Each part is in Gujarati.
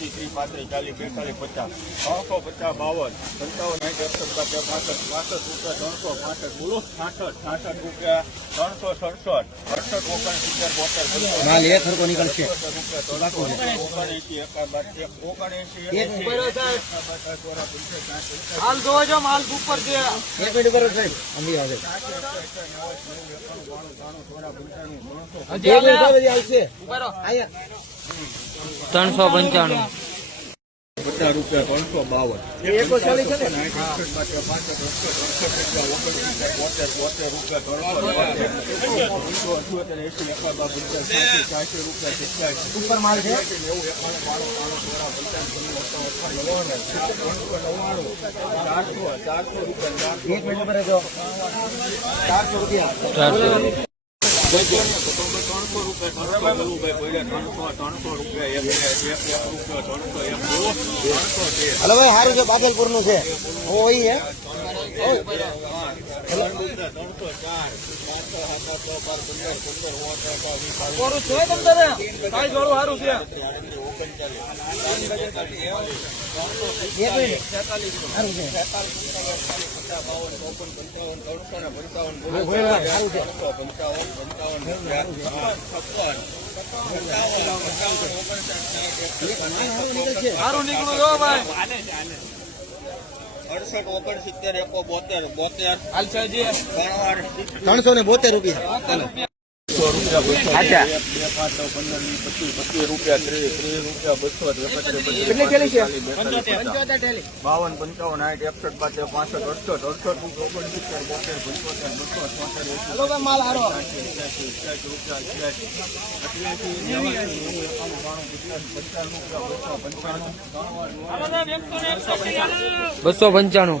પાંત્રીસ ચાલીસ બેતાલીસ પચાસ ત્રણસો પચાસ બાવન પંચાવન સાઠ એકસઠ પચાસ પાસઠ પાસઠ રૂપિયા ત્રણસો પાસઠ બોલો છાસઠ છાસઠ રૂપિયા ત્રણસો સડસઠ અડસઠ ઓગણસિત્તેર બોતેર માલ એક સરખો નીકળશે ઓગણએંસી એક ત્રણસો પંચાણું. પચાસ રૂપિયા ત્રણસો બાવન. ચારસો રૂપિયા. ત્રણસો રૂપિયા ત્રણસો ત્રણસો રૂપિયા એક રૂપિયા ત્રણસો એક ત્રણસો હલો ભાઈ સારું છે બાદલપુરનું છે હોય હે. ત્રણસો ચાર પાંચસો સાતસો બાર પંદર પંદર સારું છે તમને કાઈ જોડું સારું છે સારું નીકળું ભાઈ અડસઠ ઓગણસિત્તેર એકો બોતેર બોતેર. ત્રણસો ને બોતેર રૂપિયા. રૂપિયા એક બે પાંચ પંદર વીસ પચીસ પચીસ રૂપિયા ત્રીસ ત્રીસ રૂપિયા બસો કેટલી છે? બાવન પંચાવન આઠ એકસઠ પાંચ પાસઠ અડસઠ અડસઠ ઓગણસિત્તેર બોતેર પંચોતેર બસો ચોતેર બસો માલ હારો. બસો પંચાણું.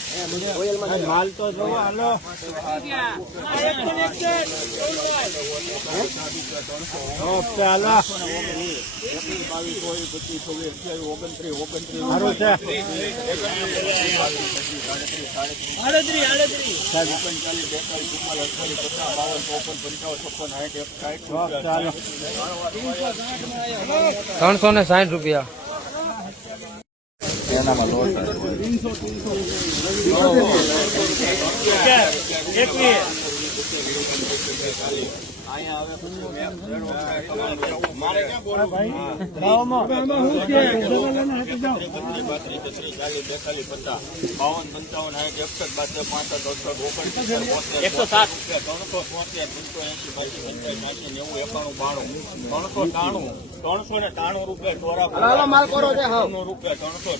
માલ તો જોવો હાલો. ત્રણસો ને સાઠ રૂપિયા. મારે ક્યાં એકસો સાત. એકાણું બાણું ત્રણસો ટાણું ત્રણસો ને ટાણું રૂપિયા ચોરા રૂપિયા ત્રણસો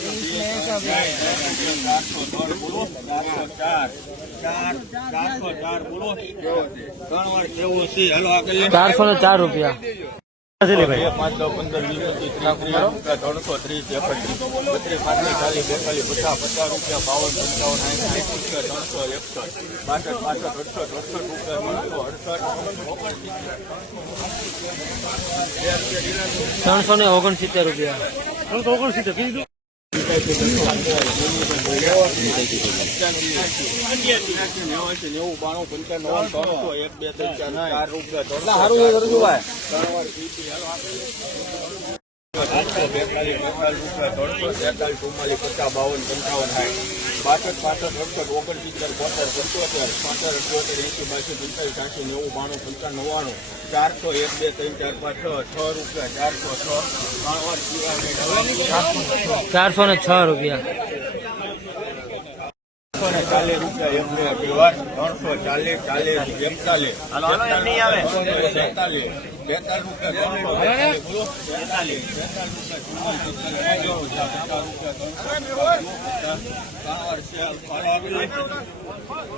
સાત થેલી છે ચાર ચાર ચારસો ચાર બોલો ત્રણ વાર કેવું છે હાલો આગળ ચારસો ને ચાર રૂપિયા. બે પાંચ દસ પંદર વીસ પચીસ ત્રીસ ત્રીસ રૂપિયા ત્રણસો ત્રીસ એકત્રીસ બત્રીસ પાંત્રીસ ચાલીસ બેતાલીસ પચાસ પચાસ રૂપિયા. બાવન પંચાવન સાઠ સાઠ રૂપિયા ત્રણસો એકસઠ બાસઠ પાસઠ અડસઠ અડસઠ રૂપિયા ત્રણસો અડસઠ ત્રણસો ને ઓગણસિત્તેર રૂપિયા નેવું નેવું બાણું પંચાણું ત્રણસો એક બે ત્રણ ચાર રૂપિયા ત્રણસો બેતાલીસ રૂપિયા ત્રણસો બેતાલીસ, ચુમ્માલીસ, પચાસ, બાવન, પંચાવન, સાઠ. બાસઠ પાસઠ અડસઠ હજાર બોતેર પંચોતેર પાંતેર અઠ્યોતેર એસી બાસી પંચાવીસ આઠસો નેવું, બાણું પંચાવન નવ્વાણું, ચારસો એક, બે, ત્રણ, ચાર, પાંચ, છ છ રૂપિયા, ચારસો છ ચારસો ને છ રૂપિયા. ને ચાલીસ રૂપિયા એક બે ત્રણસો ચાલીસ ચાલીસ એકતાલીસ. રૂપિયા ત્રણસો રૂપિયા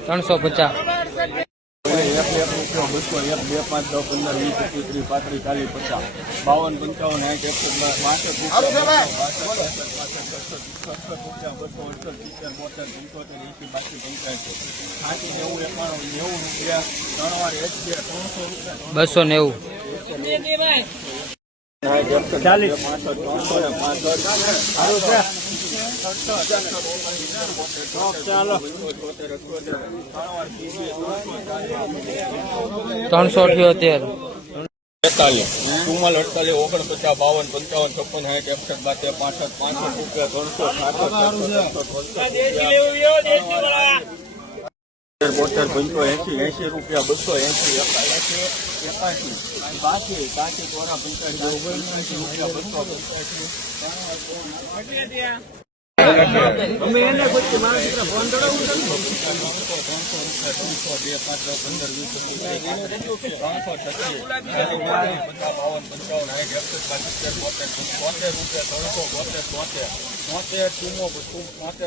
ત્રણસો પચાસ. એક એક રૂપિયો બસો એક બે પાંચ દસ પંદર વીસ પચીસ ત્રીસ પાંત્રીસ ચાલીસ પચાસ બાવન પંચાવન સાઠ એકસો બાસઠ બસો અડસઠ સિત્તેર બોતેર પંચોતેર એસી બાસી પંચ્યાસી સાઠી નેવું એકાણું નેવું રૂપિયા ત્રણ એક છે ત્રણસો બસો નેવું. ત્રણસો અઠ્યોતેર એકતાલીસ ચુમ્માલ અડતાલીસ ઓગણપચાસ બાવન પંચાવન છપ્પન સાઠ એકસઠ બાતેર પાસઠ પાંચસો રૂપિયા ત્રણસો બોતેર પંચો એસી એસી રૂપિયા બસો એસી એકાસી. બાસી કાશી ચોરા પંચાસી રૂપિયા બસો. પચીસ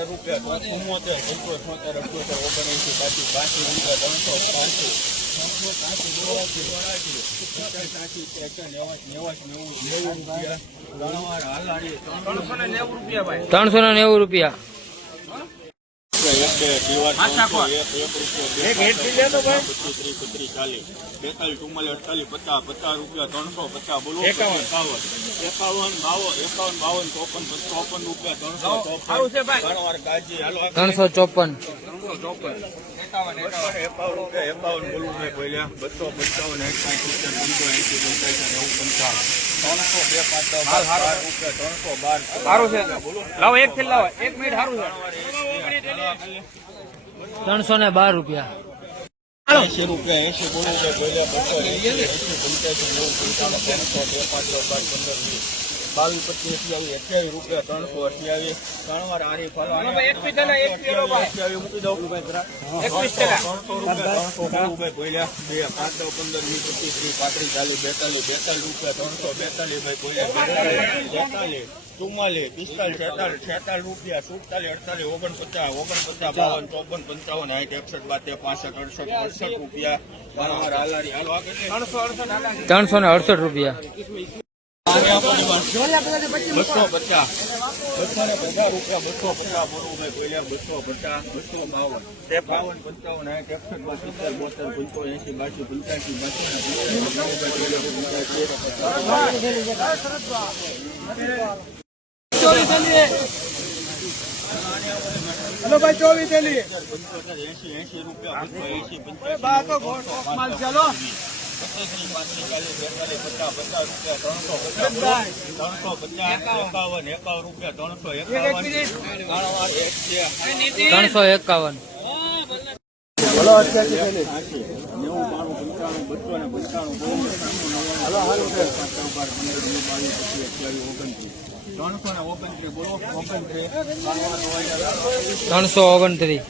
રૂપિયા ચુમ્મોતેર ઓગણએંસી બાસી બાસી રૂપિયા ત્રણસો પાંચસો ત્રણસો ને નેવું રૂપિયા. એક એક રૂપિયો બે પચીસ પચાસ રૂપિયા ત્રણસો પચાસ બોલો એકાવન બાવન એકાવન બાવન એકાવન બાવન ચોપન ચોપન રૂપિયા ત્રણસો ચોપન ત્રણસો ચોપન ત્રણસો ચોપન. એકાવન બોલવું બસો પંચાવન સિત્તેર પંચો એંસી નેવું પંચાવન ત્રણસો બે પાંચ બાર રૂપિયા ત્રણસો બાર. સારું છે. લાવો એક થી લાવો. એક મિનિટ સારું છે. ત્રણસો ને બાર રૂપિયા. એસી રૂપિયા એસી બોલું છે પહેલા બસો એસી પંચ્યાસી નેવું પંચાવન ત્રણસો બે પાંચ બાર પંદર વીસ. બાવીસ પચીસ અઠ્યાવીસ અઠ્યાવીસ રૂપિયા ત્રણસો અઠ્યાવીસ. ત્રણ વાર આરી અઠ્યાવીસ મૂકી દઉં. ત્રણસો રૂપિયા ત્રણસો ભાઈ બે પાંચ દસ પંદર વીસ પચીસ ત્રીસ પાંત્રીસ ચાલીસ બેતાલીસ બેતાલીસ રૂપિયા ત્રણસો બેતાલીસ ભાઈ પહેલા બેતાલીસ ચુમ્માલીસ પિસ્તાલીસ છેતાલીસ છેતાલીસ રૂપિયા સુડતાલીસ અડતાલીસ ઓગણપચાસ ઓગણપચાસ બાવન ચોપન પંચાવન સાઠ એકસઠ બાતેર પાસઠ અડસઠ અડસઠ રૂપિયા. ત્રણસો ને અડસઠ રૂપિયા. બસો પચાસ બસો ને પચાસ રૂપિયા બસો પચાસ બોલવું ભાઈ બસો પચાસ બસો બાવન. બાવન પંચાવન સાઠ એકસઠ સિત્તેર બોતેર પંચો એસી બાસી પંચ્યાસી બાસી હેલો ભાઈ ચોવીસ એસી એસી રૂપિયા ચાલો. પચીસ પાંત્રીસ ચાલીસ બેતાલીસ પચાસ પચાસ રૂપિયા ત્રણસો પચાસ ત્રણસો પચાસ એકાવન. એકાવન રૂપિયા ત્રણસો એકાવન ત્રણસો એકાવન નેવું બાણું પંચાણું બસો ને પંચાણું ત્રણસો બોલો ઓગણત્રીસ ત્રણસો ઓગણત્રીસ